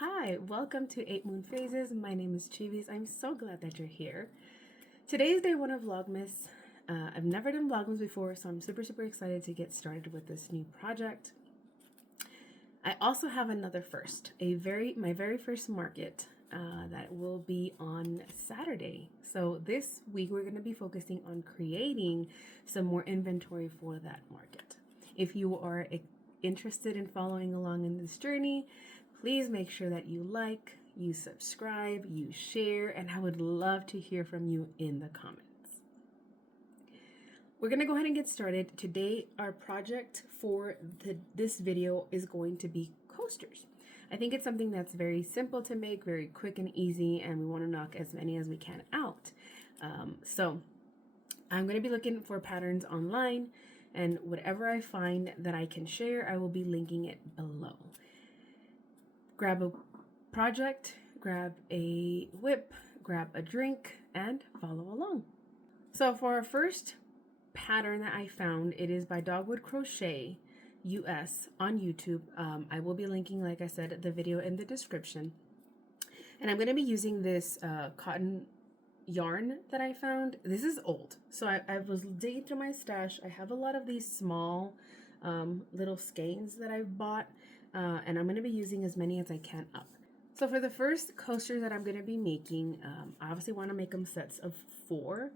Hi, welcome to 8 Moon Phases. My name is Chivis. I'm so glad that you're here. Today is day one of Vlogmas. I've never done Vlogmas before, so I'm super excited to get started with this new project. I also have another first, my very first market that will be on Saturday. So this week we're going to be focusing on creating some more inventory for that market. If you are interested in following along in this journey, please make sure that you like, you subscribe, you share, and I would love to hear from you in the comments. We're going to go ahead and get started. Today, our project for this video is going to be coasters. I think it's something that's very simple to make, very quick and easy, and we want to knock as many as we can out. So I'm going to be looking for patterns online, and whatever I find that I can share, I will be linking it below. Grab a project, grab a whip, grab a drink, and follow along. So for our first pattern that I found, it is by Dogwood Crochet US on YouTube. I will be linking, like I said, the video in the description. And I'm going to be using this cotton yarn that I found. This is old. So I was digging through my stash. I have a lot of these small little skeins that I've bought. And I'm going to be using as many as I can up. So for the first coaster that I'm going to be making, I obviously want to make them sets of 4.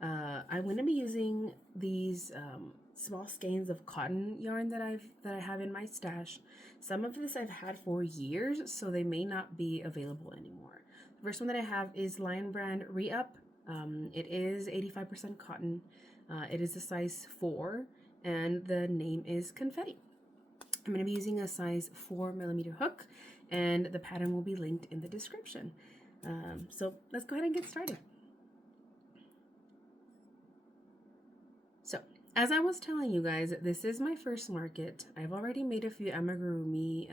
I'm going to be using these small skeins of cotton yarn that I have in my stash. Some of this I've had for years, so they may not be available anymore. The first one that I have is Lion Brand Re-Up. It is 85% cotton. It is a size 4, and the name is Confetti. I'm going to be using a size 4mm hook, and the pattern will be linked in the description. So let's go ahead and get started. So as I was telling you guys, this is my first market. I've already made a few amigurumi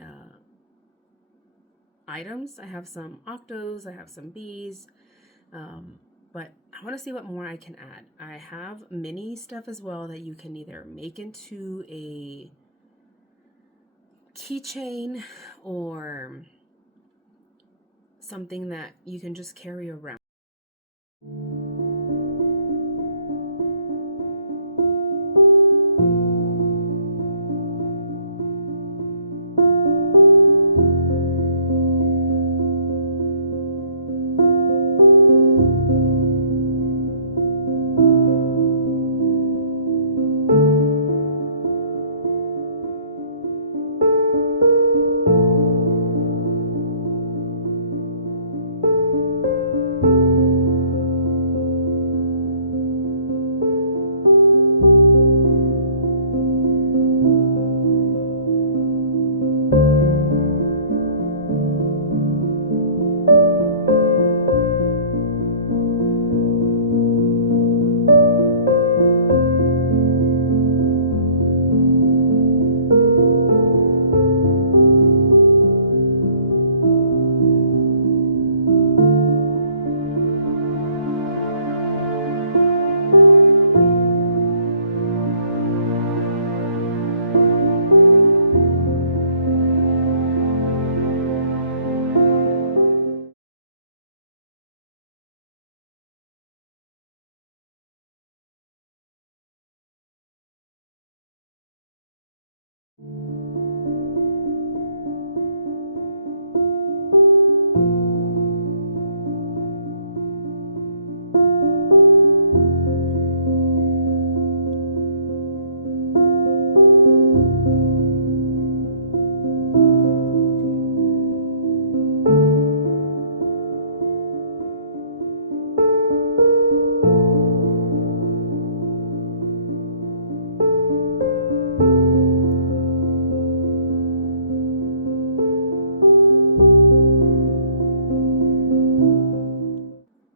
items. I have some octos, I have some bees, but I want to see what more I can add. I have mini stuff as well that you can either make into a keychain or something that you can just carry around.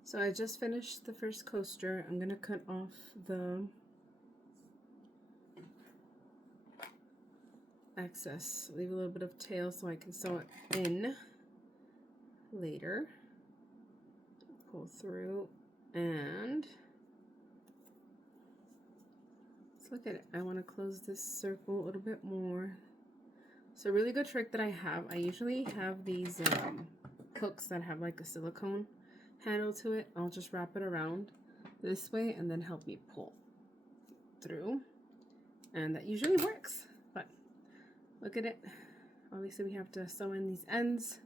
So I just finished the first coaster. I'm going to cut off the excess. Leave a little bit of tail so I can sew it in later. Pull through, and let's look at it. I want to close this circle a little bit more So a really good trick that I have, I usually have these hooks that have like a silicone handle to it. I'll just wrap it around this way and then help me pull through. And that usually works. But look at it. Obviously we have to sew in these ends,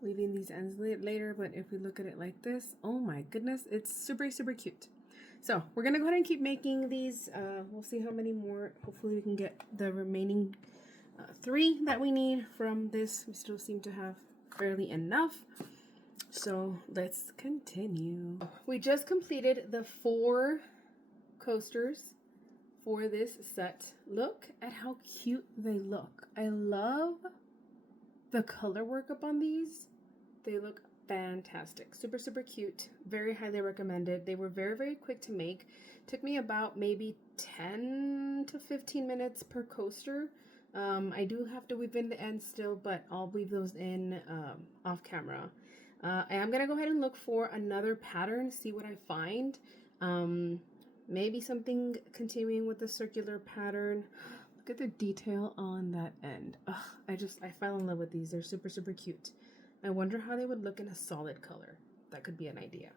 leaving these ends later. But if we look at it like this, oh my goodness, it's super, super cute. So we're going to go ahead and keep making these. We'll see how many more. Hopefully we can get the remaining 3 that we need from this. We still seem to have fairly enough. So let's continue. We just completed the 4 coasters for this set. Look at how cute they look. I love the color work up on these. They look fantastic. Super, super cute. Very highly recommended. They were very, very quick to make. Took me about maybe 10 to 15 minutes per coaster. I do have to weave in the ends still, but I'll weave those in off camera. I am going to go ahead and look for another pattern, see what I find. Maybe something continuing with the circular pattern. Look at the detail on that end. Ugh, I fell in love with these. They're super, super cute. I wonder how they would look in a solid color. That could be an idea.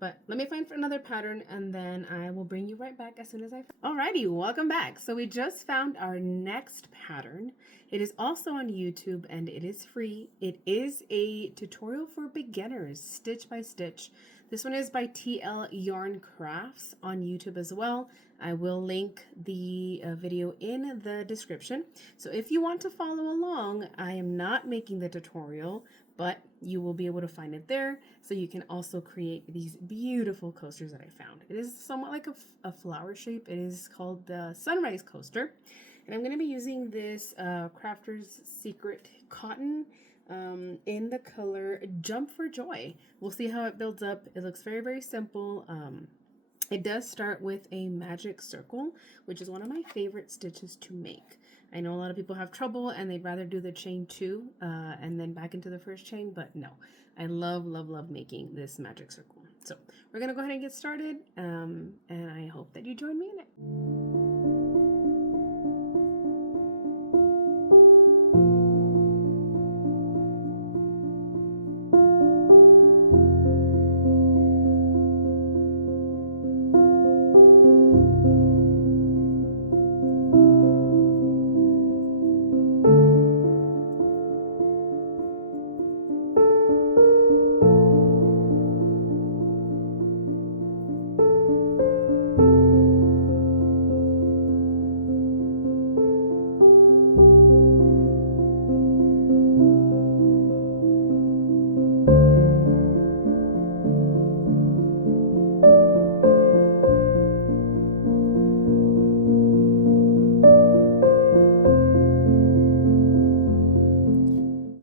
But let me find for another pattern and then I will bring you right back as soon as I find. Alrighty, welcome back. So we just found our next pattern. It is also on YouTube and it is free. It is a tutorial for beginners, stitch by stitch. This one is by TL Yarn Crafts on YouTube as well. I will link the video in the description. So if you want to follow along, I am not making the tutorial, but you will be able to find it there. So you can also create these beautiful coasters that I found. It is somewhat like a flower shape. It is called the Sunrise Coaster. And I'm going to be using this Crafter's Secret Cotton in the color Jump for Joy. We'll see how it builds up. It looks very, very simple. It does start with a magic circle, which is one of my favorite stitches to make. I know a lot of people have trouble and they'd rather do the chain 2 and then back into the first chain, but no. I love, love, love making this magic circle. So we're going to go ahead and get started, and I hope that you join me in it.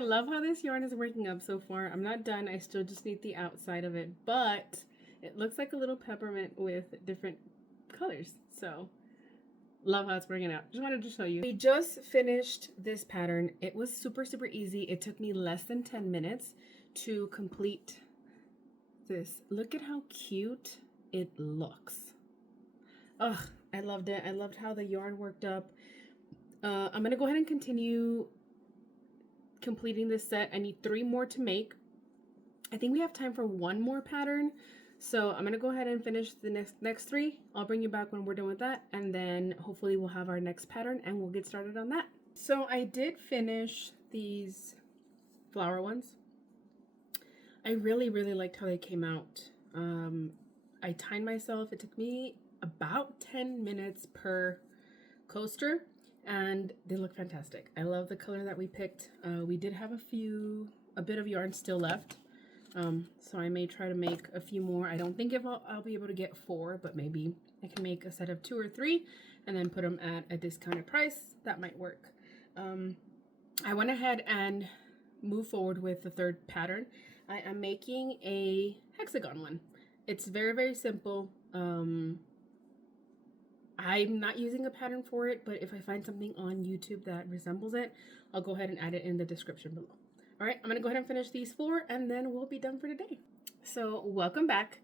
Love how this yarn is working up so far. I'm not done. I still just need the outside of it, but it looks like a little peppermint with different colors. So love how it's working out. Just wanted to show you. We just finished this pattern. It was super, super easy. It took me less than 10 minutes to complete this. Look at how cute it looks. Ugh, I loved it. I loved how the yarn worked up. I'm going to go ahead and continue completing this set. I need 3 more to make. I think we have time for 1 more pattern, so I'm gonna go ahead and finish the next 3. I'll bring you back when we're done with that, and then hopefully we'll have our next pattern and we'll get started on that. So I did finish these flower ones. I really, really liked how they came out. I timed myself. It took me about 10 minutes per coaster, and they look fantastic. I love the color that we picked. We did have a bit of yarn still left, so I may try to make a few more. I don't think I'll be able to get 4, but maybe I can make a set of 2 or 3 and then put them at a discounted price. That might work. I went ahead and moved forward with the 3rd pattern. I am making a hexagon one. It's very, very simple. I'm not using a pattern for it, but if I find something on YouTube that resembles it, I'll go ahead and add it in the description below. All right, I'm gonna go ahead and finish these 4 and then we'll be done for today. So welcome back.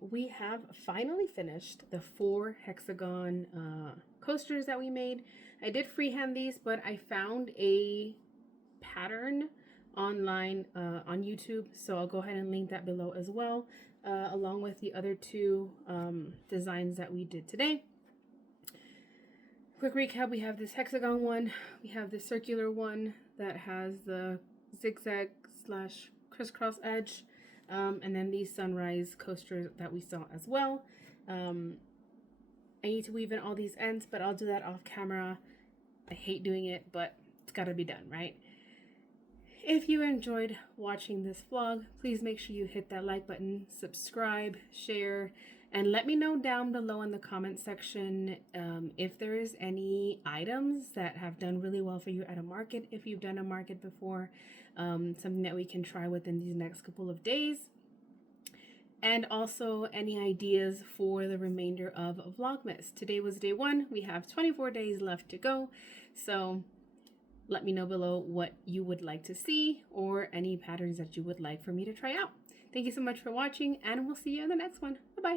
We have finally finished the 4 hexagon coasters that we made. I did freehand these, but I found a pattern online on YouTube, so I'll go ahead and link that below as well, along with the other two designs that we did today. Quick recap, we have this hexagon one, we have this circular one that has the zigzag slash crisscross edge, and then these sunrise coasters that we saw as well. I need to weave in all these ends, but I'll do that off camera. I hate doing it, but it's gotta be done, right? If you enjoyed watching this vlog, please make sure you hit that like button, subscribe, share, and let me know down below in the comment section if there is any items that have done really well for you at a market, if you've done a market before, something that we can try within these next couple of days. And also any ideas for the remainder of Vlogmas. Today was day 1. We have 24 days left to go. So let me know below what you would like to see or any patterns that you would like for me to try out. Thank you so much for watching, and we'll see you in the next one. Bye-bye.